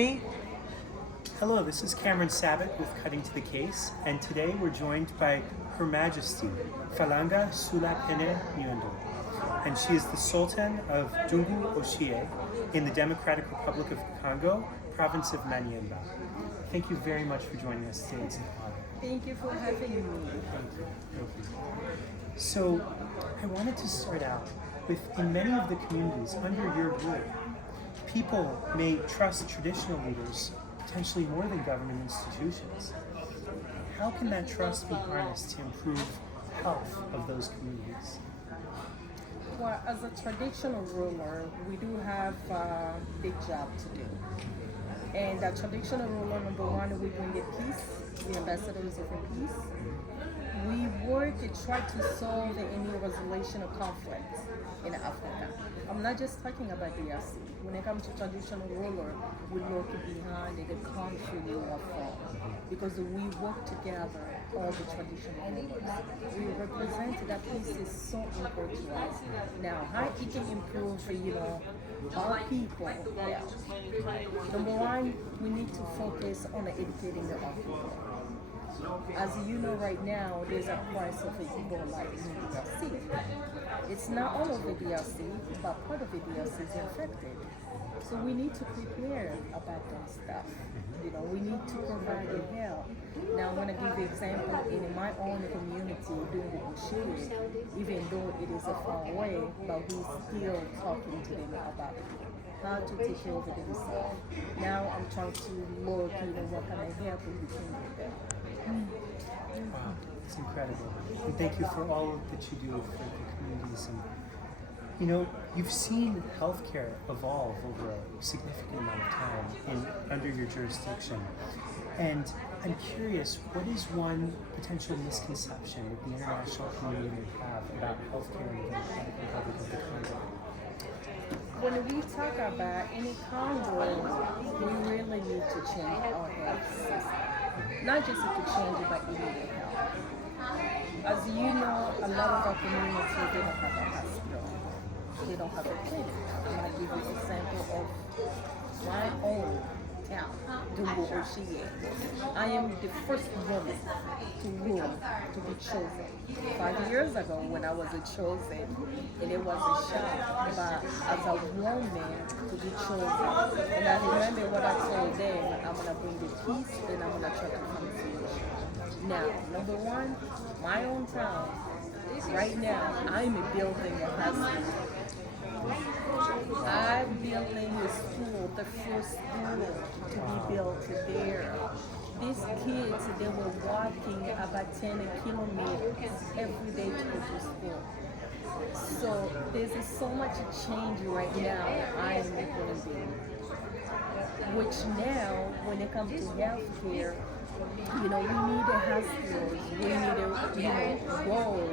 Hey, hello, this is Cameron Sabat with Cutting to the Case, and today we're joined by Her Majesty Falanga Sula Nyundu, and she is the Sultan of Nyundu in the Democratic Republic of Congo, province of Maniema. Thank you very much for joining us today. It's an honor. Thank you for having me. Thank you. Thank you. So, I wanted to start out with, in many of the communities under your rule, people may trust traditional leaders potentially more than government institutions. How can that trust be harnessed to improve health of those communities? Well, as a traditional ruler, we do have a big job to do. And a traditional ruler, number one, we bring the peace, the ambassadors of peace. We work to try to solve any resolution of conflict in Africa. I'm not just talking about DRC. When it comes to traditional ruler, we look behind the country we are from, because we work together, all the traditional rulers. We represent that peace is so important to us. Now, how it can improve, our people? Yeah. Number one, we need to focus on educating our people. As you know right now, there's a crisis of Ebola in the DRC. It's not all of the DRC, but part of the DRC is infected. So we need to prepare about that stuff. We need to provide the help. Now I'm going to give you an example in my own community doing the Bushiri, even though it is a far away, but we're still talking to them about how to take care of themselves. Now I'm trying to look, what kind of help we can get them. Wow, it's incredible. And thank you for all that you do for the communities. And you've seen healthcare evolve over a significant amount of time under your jurisdiction. And I'm curious, what is one potential misconception that the international community may have about healthcare in the Democratic Republic of the Congo? When we talk about any Congo, we really need to change our health system. Not just to change it, but we need help. As you know, a lot of our communities, they don't have a hospital. They don't have a clinic. I'm going to give you an example of my own town, Dumbo. I am the first woman to rule, to be chosen. 5 years ago when I was chosen, and it was a shock, but as a woman to be chosen. And I remember what I told them, I'm going to bring the peace and I'm going to try to come to solution. Now, number one, my own town, right now, I'm building a hospital. I'm building a school, the first school to be built there. These kids, they were walking about 10 kilometers every day to go to school. So there's so much change right now I'm bringing. Which now, when it comes to healthcare, we need a hospitals, we need a road,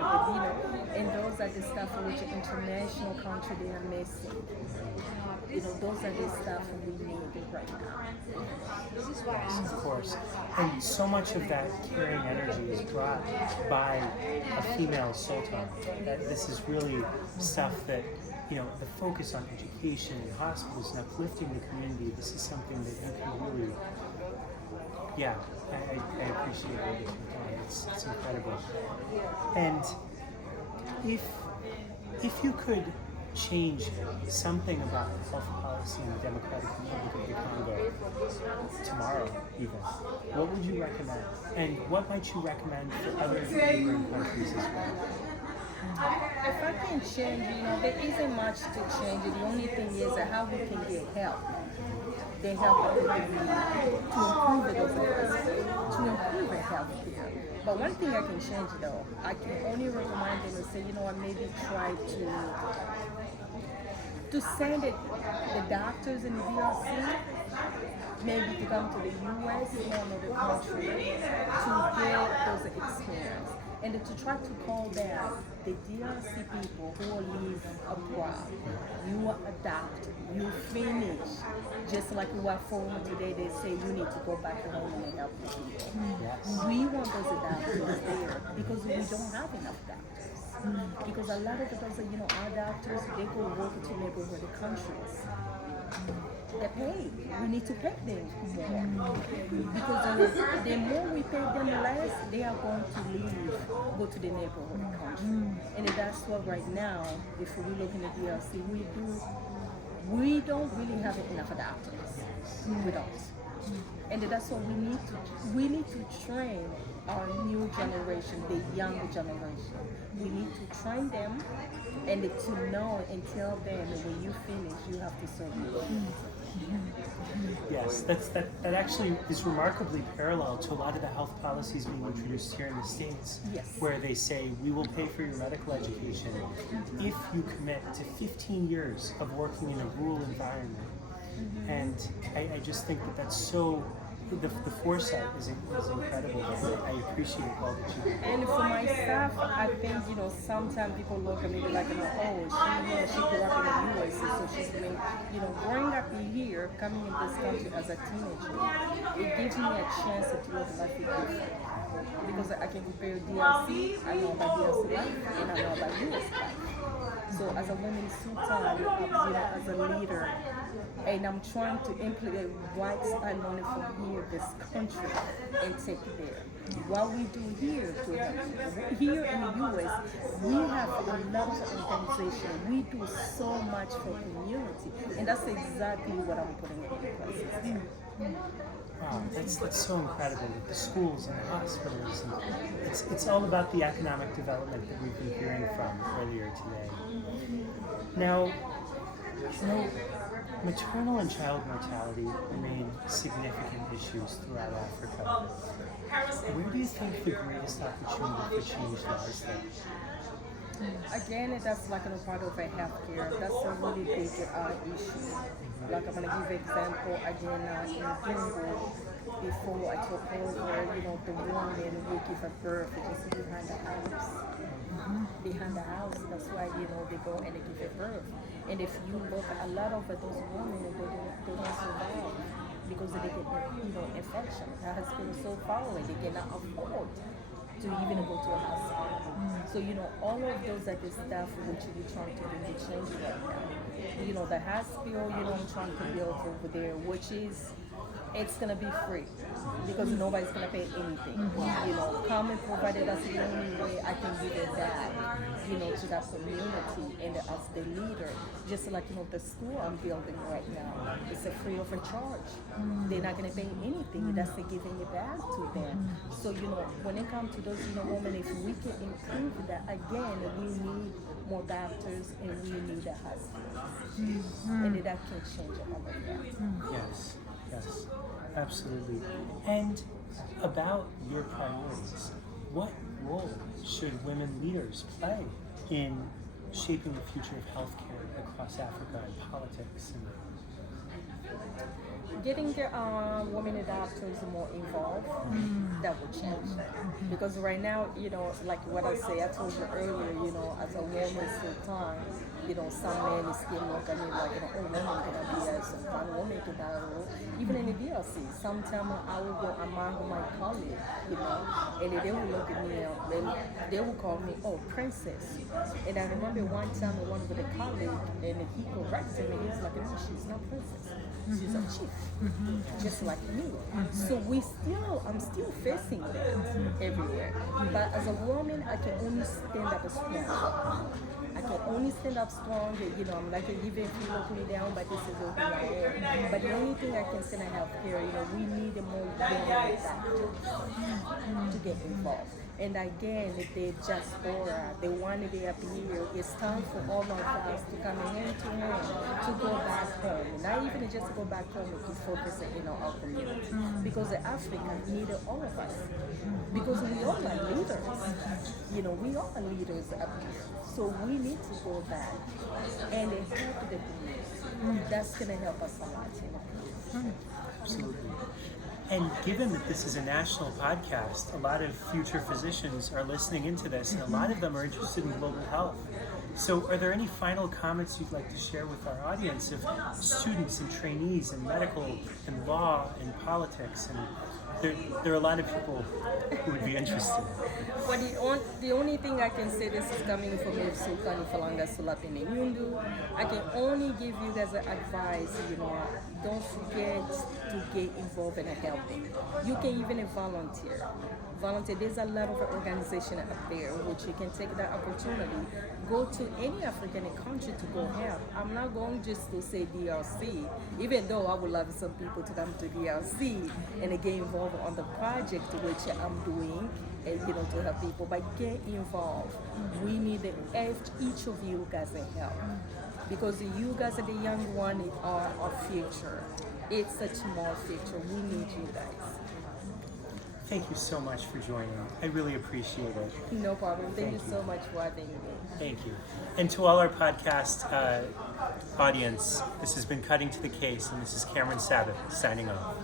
and those are the stuff which international country they are missing. Those are the stuff we need right now. Of course. And so much of that caring energy is brought by a female sultan. That this is really stuff that, the focus on education and hospitals and uplifting the community, this is something that you can really, I appreciate what you're doing. It's incredible. And if you could change something about health policy in the Democratic Republic of the Congo tomorrow even, what would you recommend? And what might you recommend for other neighboring countries as well? If I can change, there isn't much to change. The only thing is how we can get help. The help that we need to improve those areas, to improve the health care. But one thing I can change though, I can only recommend them and say, maybe try to send the doctors in the DRC, maybe to come to the US or another country to get those experience. And to try to call back the DRC people who live abroad. You are a doctor, you finish. Just like we are forum today, they say you need to go back home and help the people. Yes. We want those doctors there because we don't have enough doctors. Because a lot of those, our doctors, they go work to neighborhood countries. the pay. We need to pay them more. Because the more we pay them less, they are going to leave, go to the neighborhood country. And that's what right now, if we look in the DRC, we don't really have enough doctors. We don't. And that's what we need to train our new generation, the young generation. We need to train them and to know and tell them that when you finish, you have to serve your community. Yes, that actually is remarkably parallel to a lot of the health policies being introduced here in the States, Yes. where they say we will pay for your medical education if you commit to 15 years of working in a rural environment. And I just think that that's so, the foresight is incredible. I appreciate all that you do. And for myself, I think, sometimes people look at me like, oh, she grew up in the US, so she's doing, growing up here, coming in this country as a teenager, it gives me a chance to live life different. Because I can compare DRC, I know about DRC life, and I know about US life. So as a woman Sultan, as a leader, and I'm trying to implement what I learned from here, this country, and take it there. What we do here to help. Here in the US, we have a lot of organizations. We do so much for community, and that's exactly what I'm putting in place. Wow, that's so incredible with the schools and the hospitals. And it's all about the economic development that we've been hearing from earlier today. Now, maternal and child mortality remain significant issues throughout Africa. Where do you think the greatest opportunity for change lies there? Again, that's like a part of a healthcare. That's a really big issue. Like I'm gonna give an example again in Congo. Before I took over, the woman will give a birth just behind the house. Behind the house, that's why they go and they give a birth. And if you look, a lot of those women they don't survive because they get infection. The hospital is so far away, they cannot afford to even go to a hospital. So all of those are the stuff which we're trying to do to change right now. The hospital, I'm trying to build over there, which is it's gonna be free because nobody's gonna pay anything. Come and provide it. That's the only way I can give it back, to that community and as the leader. Just like the school I'm building right now, it's a free of a charge. They're not gonna pay anything. That's the giving it back to them. So when it comes to those women, if we can improve that again, we need more doctors and we need a hospital, and that can change all of that. Yes, absolutely. And about your priorities, what role should women leaders play in shaping the future of healthcare across Africa and politics? Getting the women doctors more involved, that would change. Because right now, like what I say, I told you earlier, as a woman Sultan, some men still look at me like, women cannot be a Sultan, women cannot rule. Even in the DRC, sometimes I will go among my colleagues, and they will look at me, they will call me, princess. And I remember one time I went with a colleague, and he corrected me, he was like, no, she's not princess. She's a chief, just like me. So I'm still facing that everywhere. But as a woman, I can only stand up strong. I can only stand up strong. I'm like, even if you look me down, but this is who I am. But the only thing I can say in healthcare, we need more women doctors to get involved. And again, the diaspora, the one day up here, it's time for all of us to come hand to hand, to go back home. Not even just to go back home, to focus in our community. Because Africa needs all of us. Because we all are leaders. We all are leaders up here. So we need to go back and help the community. That's going to help us a lot. Absolutely. And given that this is a national podcast, a lot of future physicians are listening into this, and a lot of them are interested in global health. So are there any final comments you'd like to share with our audience of students and trainees in medical and law and politics? And there are a lot of people who would be interested. Well, the only thing I can say, this is coming from Sultan Falanga, Sula, and Nyundu. I can only give you guys advice, don't forget to get involved in helping. You can even volunteer. Volunteer. There's a lot of organization out there which you can take that opportunity. Go to any African country to go help. I'm not going just to say DRC, even though I would love some people to come to DRC and get involved on the project which I'm doing, and to help people. But get involved. We need each of you guys to help, because you guys are the young one are our future. It's a small future. We need you guys. Thank you so much for joining. I really appreciate it. No problem. Thank you so much for having me. Thank you. And to all our podcast audience, this has been Cutting to the Case, and this is Cameron Sabbath signing off.